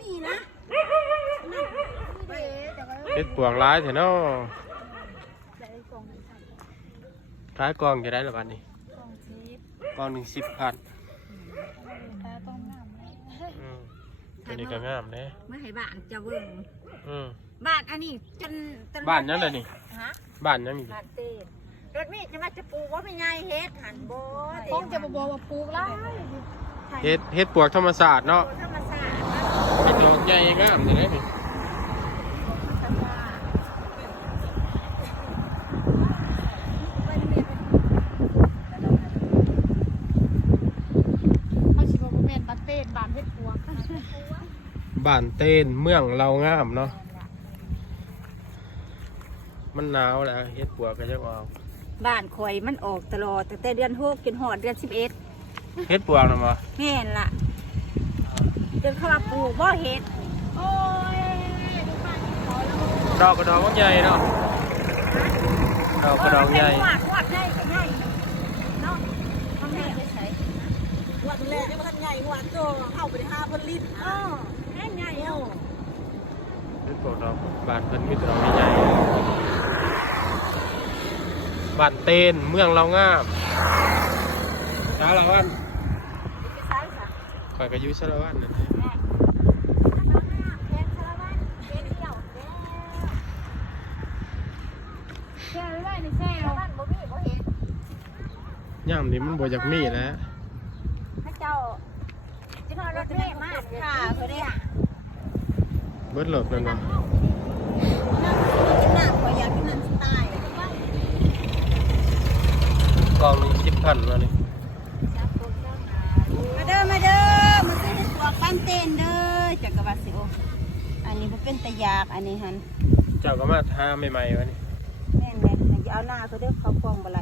มีนะเฮ็ดปวงร้ายเถอะเนาะขายกองจะได้หรือเปล่านี่กอง1,10,000ตัวนี้ก็งามเลยเมื่อให้บ้านจะเบิ่งบ้านอันนี้จนบ้านยังไงนี่บ้านยังนี่บ้านเต้นรถมีจะมาจะปลูกว่าไม่ไงเฮ็ดหันโบคงจะบอกว่าปลูกแล้วเฮ็ดปวกธรรมศาสตร์เนาะธรรมศาสตร์เฮ็ดดอกใหญ่งามนี่นี่เขาชิบอกว่าแม่นตัดเต้นบานเฮ็ดปวกบ้านเต้นเมืองเรางามเนาะมันหนาวแล้วเฮ็ดปวกก็จะเอาบ้านข่อยมันออกตลอดตั้งแต่เดือน6จนหอดเดือน11เฮ็ดปวกนะบ่แม่นล่ะจนเขามาปลูกบ่เฮ็ดโอ้ยดอกกระดองใหญ่เนาะดอกกระดองใหญ่หวดใหญ่ใหญ่เนาะทำแม่ได้ใช้หวดแรกให้มันใหญ่หวดโตเข้าไปได้5,000 ลิตรแม่ใหญ่เนาะเป็นพวกดอกบ้านเพิ่นมีแต่ดอกใหญ่บ้านเต้นเมืองเรางามสารวัตรข่อยก็อยู่สารวัตรนั่นย่ำนี่มันบ่อยากมีแล้วพระเจ้าจะนอนรถเมล์มากค่ะเขาเนี่ยเบิดหลบนั่นนะหนักกว่าอยากกินน้ำสไตล์กอง1,10,000มานี่มาเด้อมาซื้อที่สวนปั้นเต้นเด้อจากกระบะสิโออันนี้มันเป็นตะยากอันนี้ฮันเจ้าก็มาทาใหม่ๆวะนี่แม่นเลยเอาหน้าเขาเด้อเขาฟองบ่ไหล